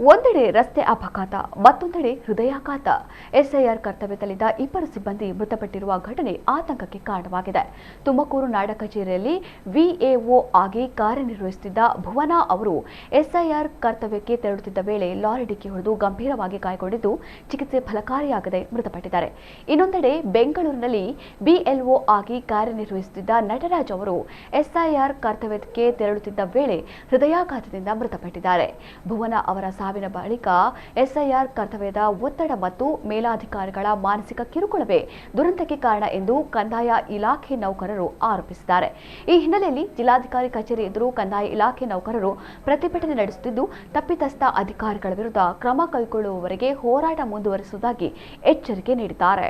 ಒಂದೆಡೆ ರಸ್ತೆ ಅಪಘಾತ, ಮತ್ತೊಂದೆಡೆ ಹೃದಯಾಘಾತ. ಎಸ್ಐಆರ್ ಕರ್ತವ್ಯದಲ್ಲಿದ್ದ ಇಬ್ಬರು ಸಿಬ್ಬಂದಿ ಮೃತಪಟ್ಟಿರುವ ಘಟನೆ ಆತಂಕಕ್ಕೆ ಕಾರಣವಾಗಿದೆ. ತುಮಕೂರು ನಾಡ ಕಚೇರಿಯಲ್ಲಿ ವಿಎಒ ಆಗಿ ಕಾರ್ಯನಿರ್ವಹಿಸುತ್ತಿದ್ದ ಭುವನಾ ಅವರು ಎಸ್ಐಆರ್ ಕರ್ತವ್ಯಕ್ಕೆ ತೆರಳುತ್ತಿದ್ದ ವೇಳೆ ಲಾರಿ ಡಿಕ್ಕಿ ಹೊಡೆದು ಗಂಭೀರವಾಗಿ ಗಾಯಗೊಂಡಿದ್ದು ಚಿಕಿತ್ಸೆ ಫಲಕಾರಿಯಾಗದೆ ಮೃತಪಟ್ಟಿದ್ದಾರೆ. ಇನ್ನೊಂದೆಡೆ ಬೆಂಗಳೂರಿನಲ್ಲಿ ಬಿಎಲ್ಒ ಆಗಿ ಕಾರ್ಯನಿರ್ವಹಿಸುತ್ತಿದ್ದ ನಟರಾಜ್ ಅವರು ಎಸ್ಐಆರ್ ಕರ್ತವ್ಯಕ್ಕೆ ತೆರಳುತ್ತಿದ್ದ ವೇಳೆ ಹೃದಯಾಘಾತದಿಂದ ಮೃತಪಟ್ಟಿದ್ದಾರೆ. ಭುವನಾ ಅವರ ಸಾವಿನ ಬಳಿಕ ಎಸ್ಐಆರ್ ಕರ್ತವ್ಯದ ಒತ್ತಡ ಮತ್ತು ಮೇಲಾಧಿಕಾರಿಗಳ ಮಾನಸಿಕ ಕಿರುಕುಳವೇ ದುರಂತಕ್ಕೆ ಕಾರಣ ಎಂದು ಕಂದಾಯ ಇಲಾಖೆ ನೌಕರರು ಆರೋಪಿಸಿದ್ದಾರೆ. ಈ ಹಿನ್ನೆಲೆಯಲ್ಲಿ ಜಿಲ್ಲಾಧಿಕಾರಿ ಕಚೇರಿ ಎದುರು ಕಂದಾಯ ಇಲಾಖೆ ನೌಕರರು ಪ್ರತಿಭಟನೆ ನಡೆಸುತ್ತಿದ್ದು, ತಪ್ಪಿತಸ್ಥ ಅಧಿಕಾರಿಗಳ ವಿರುದ್ಧ ಕ್ರಮ ಕೈಗೊಳ್ಳುವವರೆಗೆ ಹೋರಾಟ ಮುಂದುವರಿಸುವುದಾಗಿ ಎಚ್ಚರಿಕೆ ನೀಡಿದ್ದಾರೆ.